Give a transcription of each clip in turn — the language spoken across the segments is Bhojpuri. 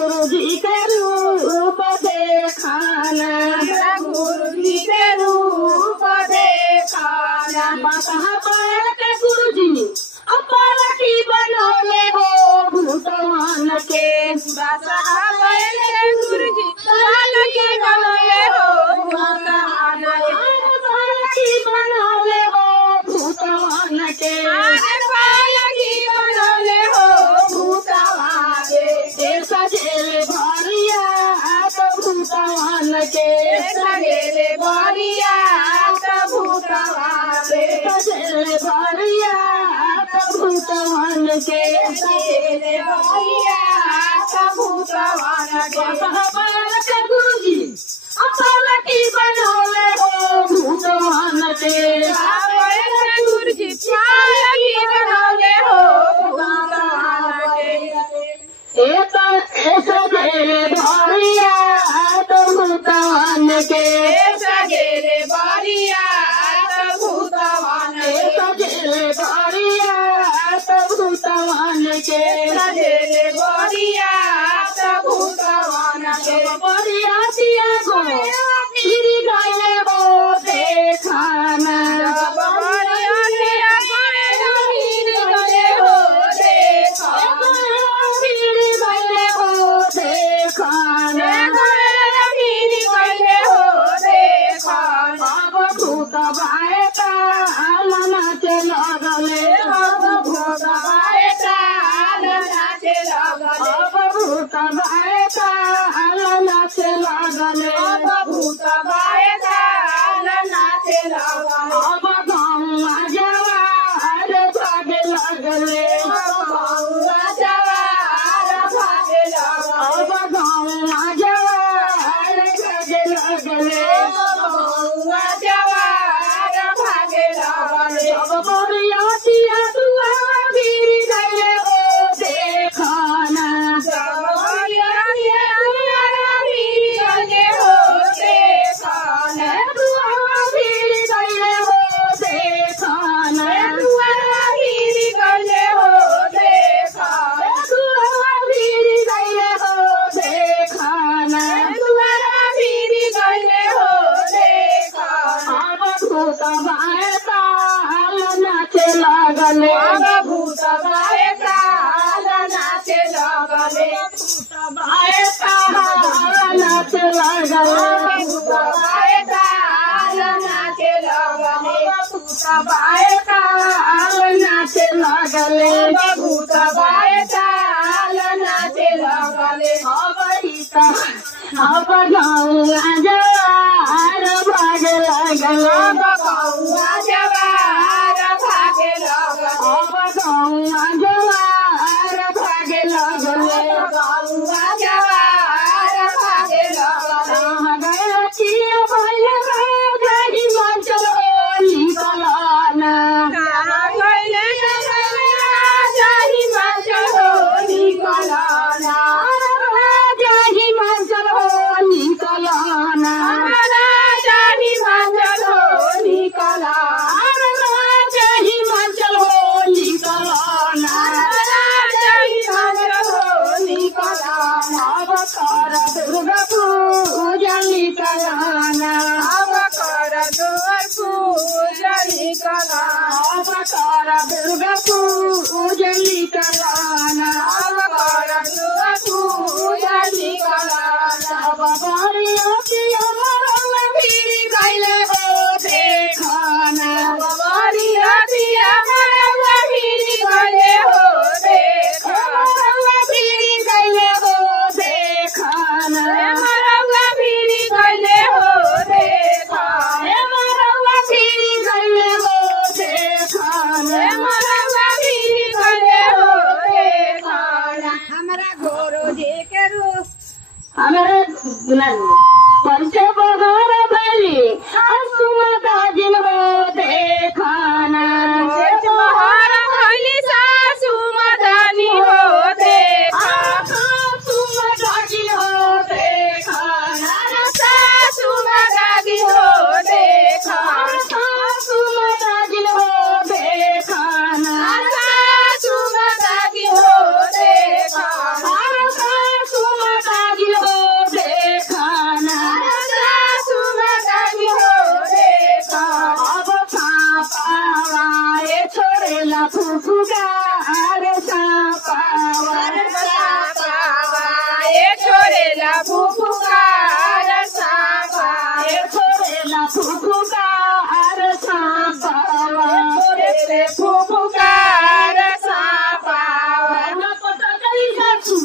गुरु जी के रूप देखाना, गुरु जी के रूप देखाना। कहाँ पर के गुरु जी अपना की बनौले हो भूतवान के, गुरु जी की बनौले हो भूतवान की बनौले हो भूतवान के, बनौले हो भूतवान के। सजेले भरिया तो भूतवान के, सजेले भरिया तो भूतवान के, सजेले भरिया तो भूतवान के, सजेले भरिया तो भूतवान के। गुरु जी अपना की बनौले हो भूतवान के, गुरु जी की बनौले हो भूतवान के। सजेले भरिया तो भूतवान के, सजेले भरिया तो भूतवान के, सजेले भरिया तो भूतवान के, सजेले भरिया तो भूतवान के। बरिया दिया गो फिर गए हो देखाना, बरिया दिया फिर गए हो देखाना, फिर गए हो देखाना, फिर गए हो देखाना। अब भूत बाए ताल नाचे लगले, अब भूत बाए ताल नाचे लगले, अब भूत बाए ताल नाचे लगले, अब भूत बाए ताल नाचे लगले। अब गौवा जवार भागे लगले, अब गौवा जवार भागे लगले, अब गौवा जवार भागे लगले, अब गौवा जवार भागे लगले। अब बरिया दिया दुआ फिर गए हो देखाना, बरिया दिया फिर गए हो देखाना, दुआ फिर गए हो देखाना, दुआ फिर गए हो देखाना, दुआ फिर गए हो देखाना, दुआ फिर गए हो देखाना। अब भूत बाए ताल नाचे लगले, अब भूत बाए ताल नाचे लगले, भूत बाए ताल नाचे लगले, भूत बाए ताल नाचे लगले, भूत बाए ताल नाचे लगले, भूत बाए ताल नाचे लगले। अब गौवा जवार भागे लगले, अब गौवा जवार भागे लगले, अब गौवा जवार भागे लगले, गौवा जवार भागे लगले। गया चिया भैया गई मंचल होली कलाना, गईले जाही मंचल होली कलाना, जाही मंचल होली कलाना, जाही मंचल होली कलाना, जाही मंचल होली कलाना, जाही मंचल होली कलाना। अब कर दुर्गा पूजा निकलाना, अब कर दुर्गा पूजा निकलाना, अब कर दुर्गा पूजा निकलाना, अब कर दुर्गा पूजा निकलाना। अब बरिया दिया मरल फिर गईले हो देखाना, अब बरिया दिया मरल फिर गईले हो देखाना, फिर गईले हो देखाना, मरल फिर गईले हो देखाना, मरल फिर गईले हो देखाना, मरल फिर गईले हो देखाना। हमारा गुरु जी के रूप हमारे पंचे बघार भली सुमता जिन हो देखाना, बहार भली सासु मदानी हो देखाना, सुमता जिन हो देखाना, सासु मदानी हो देखाना, सासु मदा जिन हो देखाना, सासु मदानी हो देखाना, सासु छोड़ेला फुफुकार सांपा छोड़ेला फुफुकार सांपा छोड़ेले फुफुकार सांपा पटकली सासू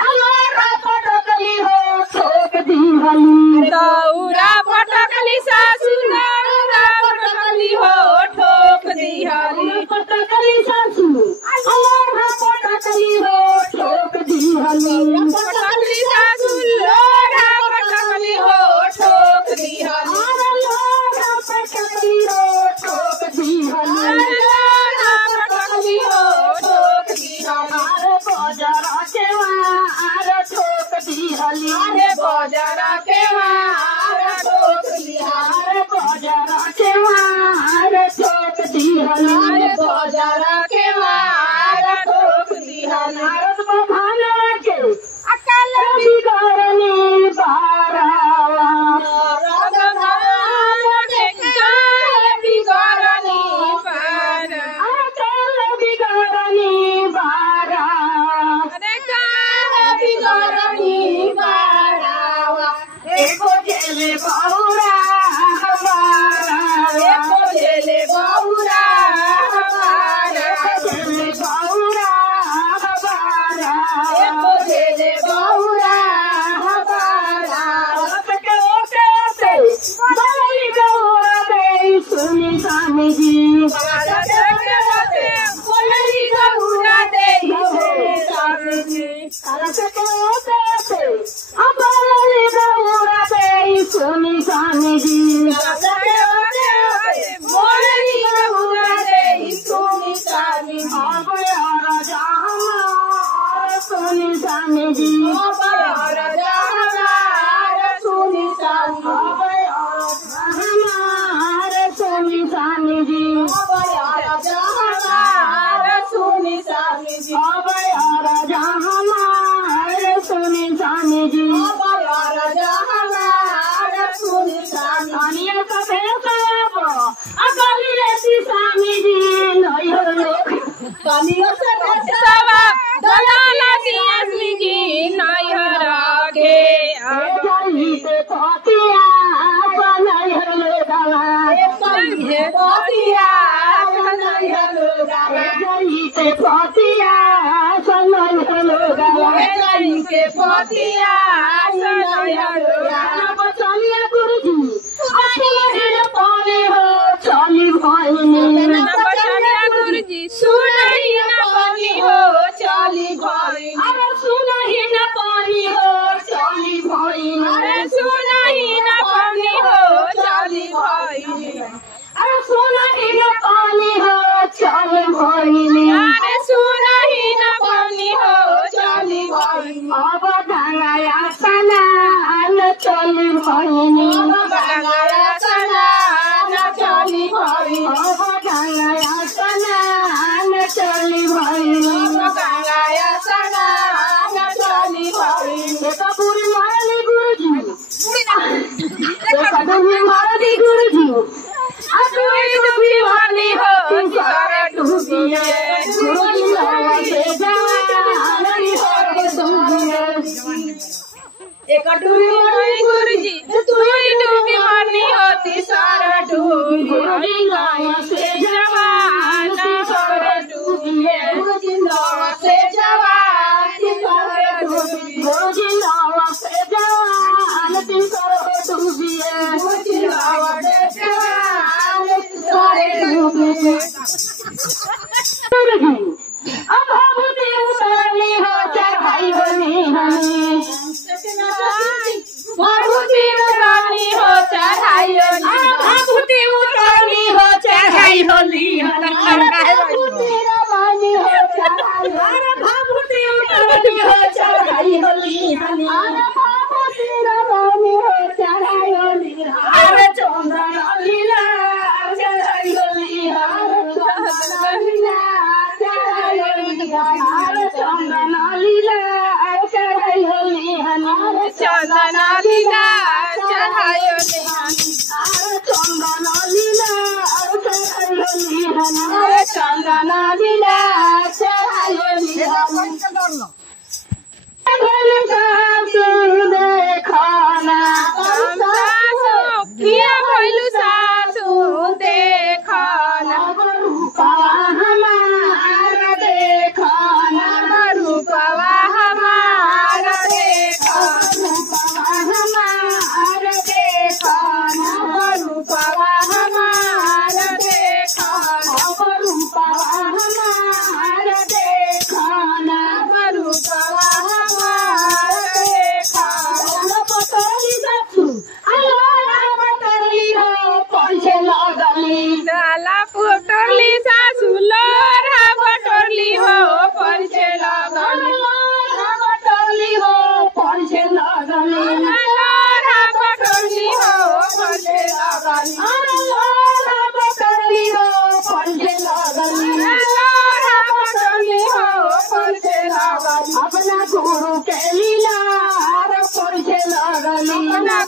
हमारा पटकली हो ठोक दी हली दौरा पटकली सासू दौरा पटकली हो ठोक दी हली पटकली सासू हमारा पटकली हो ठोक दी हली पटकली सासू लोढ़ा पटकली हो ठोक दी हली लोढ़ा पटकली हो ठोक दी हली लोढ़ा पटकली हो ठोक दी हली बाजारा के वार ठोक दी हली बाजारा के वार ठोक दी हली बाजारा के वार ठोक दी हली बाजारा के वार ठोक दी हली भाना के अकल बिगड़नी बारावा रगमाने काल बिगड़नी बारा अकल बिगड़नी बारावा रे काल बिगड़नी बारावा एको जेले बहुरा हमारा एको जेले बहुरा हमारा जेले बहुरा हमारा एको जेले बहुरा हमारा के ओके बड़ी गौरा दे सुनी स्वामी जी बड़ी गौरा दे सुनी स्वामी जी के ओके बड़ी गौरा दे सुनी स्वामी जी बड़ी गौरा दे सुनी स्वामी जी राजा सुनी स्वामी जी राजा सुनी स्वामी हमारे सुनी स्वामी जी राजा सुनी स्वामी जी राजा हमारे सुनी स्वामी जी राजा हमारे सुनी स्वामी अनिया का बेसाब अकाली रेती स्वामी जी नहीं हो लोग कानियों से बेसाब दलाला की असली जी नहीं हो रागे जाई पे पातिया बनाई हो लोगावा जाई पातिया बनाई हो लोगावा जाई पे पातिया बनाई हो लोगावा जाई पे पातिया बनाई हो लोगावा बचालिया गुरुजी आखिर में पानी हो चाली भाई ने बचालिया गुरुजी सुनाई ना पानी हो चाली भाई अरे सुनाई ना पानी हो चाली भाई अरे सुनाई ना पानी हो चाली भाई अरे सुनाई ना पानी हो चाली भाई अरे सुनाई ना पानी हो चाली भाई अब गंगाया सना न चाली भाई अब गंगाया सना न चाली भाई अब गंगाया सना न चाली भाई अब गंगाया सना न चाली भाई देखा पूरी मारली गुरुजी देखा पूरी मारली गुरुजी अतुई डूबी वाली हो सारा डूबी है गुरुजी लावा से जवानी हो डूबी है एक डूबी वाली गुरुजी तुई डूबी वाली होती सारा डूबी गुरुजी लावा से जवानी हो डूबी है गुरुजी लावा से जवानी हो डूबी गुरुजी लावा से जवानी हो डूबी है गुरुजी लावा से जवानी सारे डूबी है अब हम उतरनी हो चढ़ाई होनी हमें भभूति उतरनी हो चढ़ाई होनी भभूति उतरनी हो चढ़ाई होनी भभूति रवानी हो चढ़ाई भभूति उतरनी हो चढ़ाई होनी भभूति रवानी हो चढ़ाई होनी अरे चंद्र लीला चढ़ाई होनी चंद्र लीला चढ़ाई होनी चंद्र लीला चढ़ाई होनी चंदन लीला चढ़ाई होनी चंदन लीला चढ़ाई होनी चंदन लीला चढ़ाई होनी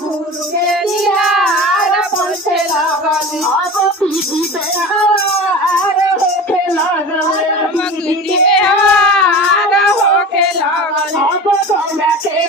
गुरु के दीदार पहुँचे लागल अब पीठी पे हवार होके लागल पीठी पे हवार होके लागल अब गौरा के